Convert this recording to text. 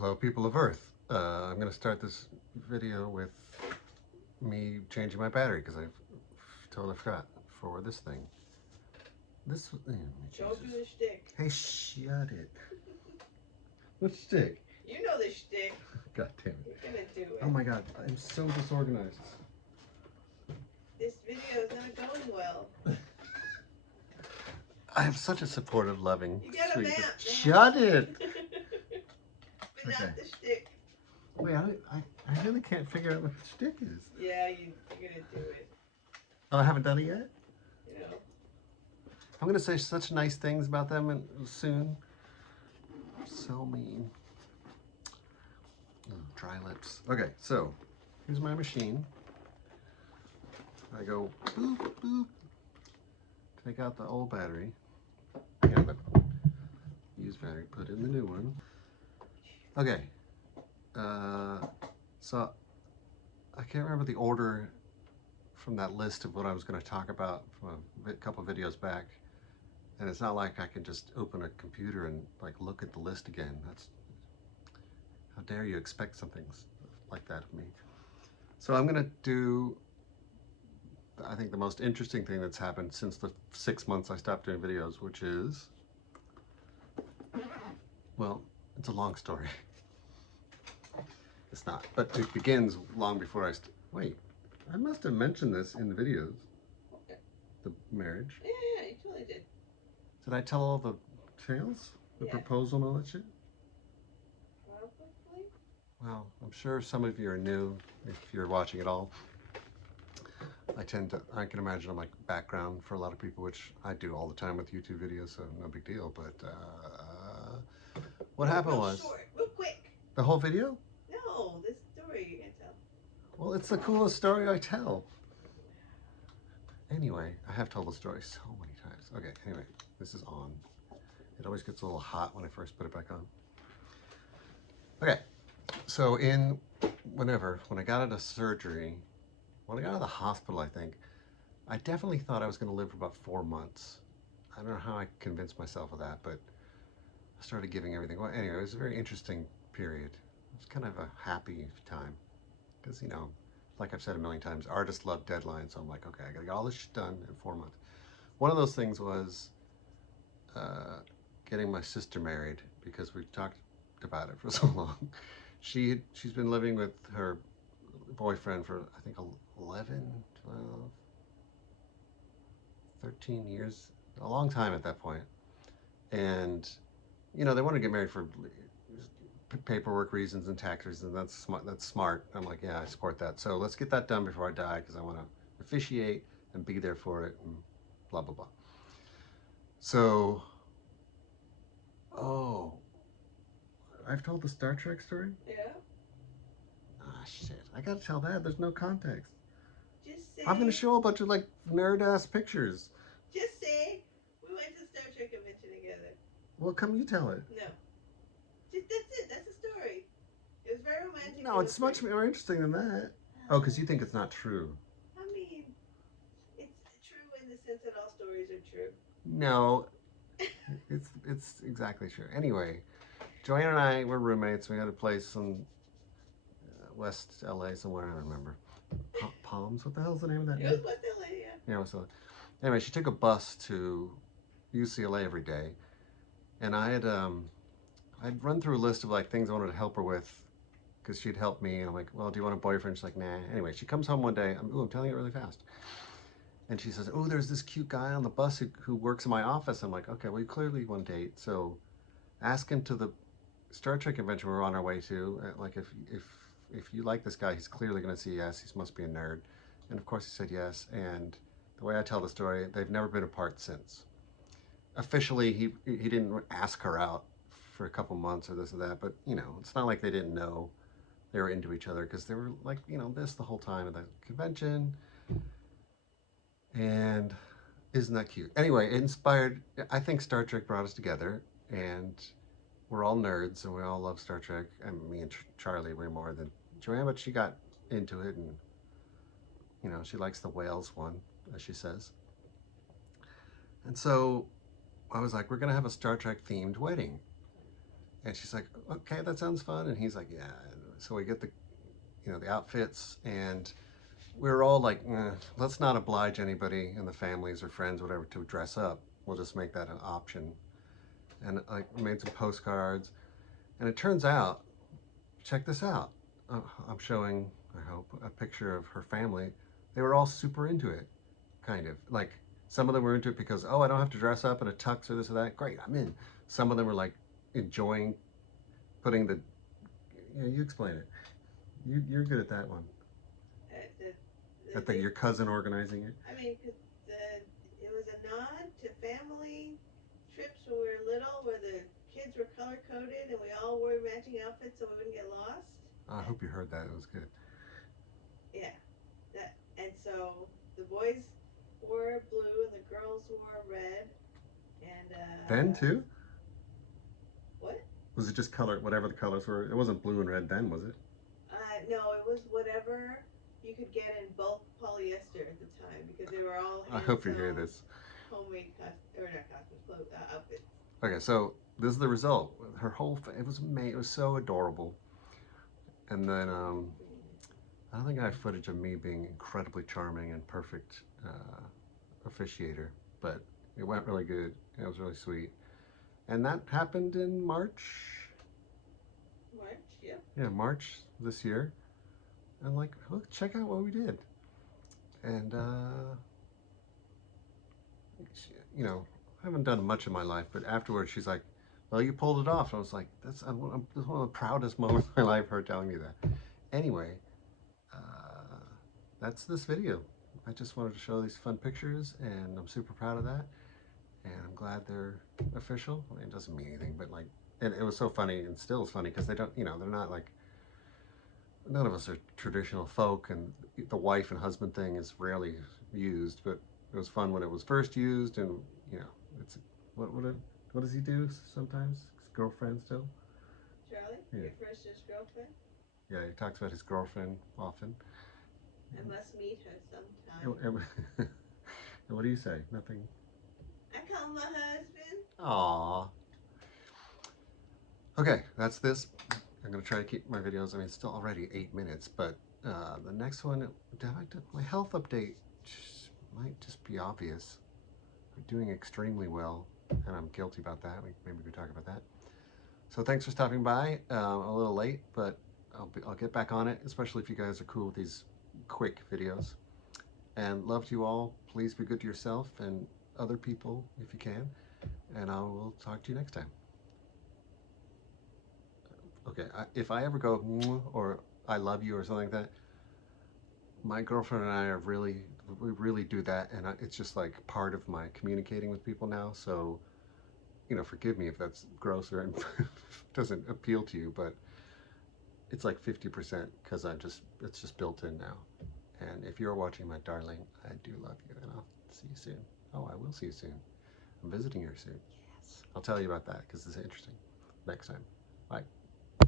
Hello, people of Earth. I'm going to start this video with me changing my battery because I totally forgot for this thing. This. Don't do the shtick. Hey, shut it. What shtick? You know the shtick. God damn it. You're gonna do it. Oh my god, I'm so disorganized. This video is not going well. I have such a supportive, loving, You got a sweet. map. Shut it! But Okay. not the shtick. Wait, I really can't figure out what the shtick is. Yeah, you're gonna do it. Oh, I haven't done it yet? You know. I'm going to say such nice things about them soon. So mean. Dry lips. Okay, so here's my machine. I go boop, boop. Take out the old battery. Yeah, the used battery. Put in the new one. Okay. So I can't remember the order from that list of what I was going to talk about from a couple videos back. And it's not like I can just open a computer and like look at the list again. That's, how dare you expect something like that of me. So I'm gonna do, I think, the most interesting thing that's happened since the 6 months I stopped doing videos, which is, well, it's a long story. It's not, but it begins long before wait, I must have mentioned this in the videos. The marriage. Yeah, you totally did. Did I tell all the tales? The proposal and all that shit? Probably. Well, I'm sure some of you are new if you're watching at all. I can imagine I'm like background for a lot of people, which I do all the time with YouTube videos, so no big deal. But what happened was... Short, real quick. The whole video? No, this story you're gonna tell. Well, it's the coolest story I tell. Anyway, I have told the story so many times. Okay, anyway, this is on. It always gets a little hot when I first put it back on. Okay, so when I got out of surgery, when I got out of the hospital, I think, I definitely thought I was going to live for about 4 months. I don't know how I convinced myself of that, but I started giving everything. Well, anyway, it was a very interesting period. It was kind of a happy time because, you know, like I've said a million times, artists love deadlines. So I'm like, okay, I got to get all this shit done in 4 months. One of those things was getting my sister married because we've talked about it for so long. She's been living with her boyfriend for, I think, 11, 12, 13 years, a long time at that point. And, you know, they want to get married for paperwork reasons and tax reasons. That's smart. I'm like, yeah, I support that. So let's get that done before I die because I want to officiate and be there for it and blah, blah, blah. So, oh, I've told the Star Trek story? Yeah. Ah, shit. I gotta tell that. There's no context. Just say. I'm gonna show a bunch of like nerd-ass pictures. Just say we went to the Star Trek convention together. Well, come you tell it. No. Just that's it. That's the story. It was very romantic. No, it's much more interesting than that. Oh, because you think it's not true. I mean, it's true in the sense that all stories are true. No, it's exactly true. Anyway, Joanne and I were roommates. We had a place in West LA somewhere. I don't remember. Palms? What the hell's the name of that? It was West LA, yeah. Yeah, West LA. Anyway, she took a bus to UCLA every day, and I'd run through a list of like things I wanted to help her with because she'd help me, and I'm like, well, do you want a boyfriend? She's like, nah. Anyway, she comes home one day. I'm telling it really fast. And she says, oh, there's this cute guy on the bus who works in my office. I'm like, okay, well, you clearly want to date, so ask him to the Star Trek convention we're on our way to. Like, if you like this guy, he's clearly going to say yes. He must be a nerd. And of course he said yes. And the way I tell the story, they've never been apart since. Officially, he didn't ask her out for a couple months or this or that, but, you know, it's not like they didn't know they were into each other because they were like, you know, this the whole time at the convention. And isn't that cute? Anyway, it inspired, I think Star Trek brought us together, and we're all nerds and we all love Star Trek. And me and Charlie way more than Joanne, but she got into it, and, you know, she likes the whales one, as she says. And so I was like, we're going to have a Star Trek themed wedding. And she's like, okay, that sounds fun. And he's like, yeah. So we get the, the outfits, and we were all like, let's not oblige anybody in the families or friends, whatever, to dress up. We'll just make that an option. And I made some postcards, and it turns out, check this out. I'm showing, I hope, a picture of her family. They were all super into it, kind of. Like, some of them were into it because, oh, I don't have to dress up in a tux or this or that. Great, I'm in. Some of them were like enjoying putting the, you explain it. You're good at that one. The, Your cousin organizing it. I mean, cause it was a nod to family trips when we were little, where the kids were color coded and we all wore matching outfits so we wouldn't get lost. I hope you heard that. It was good. Yeah, that and so the boys wore blue and the girls wore red. And Then too? what? Was it just color, whatever the colors were? It wasn't blue and red then, was it? No, it was whatever you could get in bulk polyester at the time because they were all I hope you hear this. homemade or not costumes, clothes, outfits. Okay, so this is the result. Her whole, it was amazing. It was so adorable. And then I don't think I have footage of me being incredibly charming and perfect officiator, but it went really good. It was really sweet. And that happened in March. March, yep. Yeah, March this year. And like, look, check out what we did. And I haven't done much in my life, but afterwards she's like, "Well, you pulled it off." And I was like, that's one of the proudest moments of my life." Her telling me that. Anyway, uh, that's this video. I just wanted to show these fun pictures, and I'm super proud of that. And I'm glad they're official. I mean, it doesn't mean anything, but like, and it was so funny, and still is funny because they don't, they're not like, none of us are traditional folk, and the wife and husband thing is rarely used, but it was fun when it was first used, and you know, it's what does he do sometimes? His girlfriend still. Charlie, Yeah. your first is girlfriend. Yeah, he talks about his girlfriend often. I must meet her sometime. And what do you say? Nothing. I call him my husband. Aww. Okay, that's this. I'm gonna try to keep my videos. I mean, it's still already 8 minutes, but the next one, my health update might just be obvious. I'm doing extremely well, and I'm guilty about that. Maybe we can talk about that. So thanks for stopping by. A little late, but I'll get back on it, especially if you guys are cool with these quick videos. And love to you all. Please be good to yourself and other people if you can. And I will talk to you next time. Okay, if I ever go or I love you or something like that, my girlfriend and I we really do that, and it's just like part of my communicating with people now. So, forgive me if that's gross or doesn't appeal to you, but it's like 50% because it's just built in now. And if you're watching, my darling, I do love you, and I'll see you soon. Oh, I will see you soon. I'm visiting her soon. Yes. I'll tell you about that because it's interesting next time. Bye.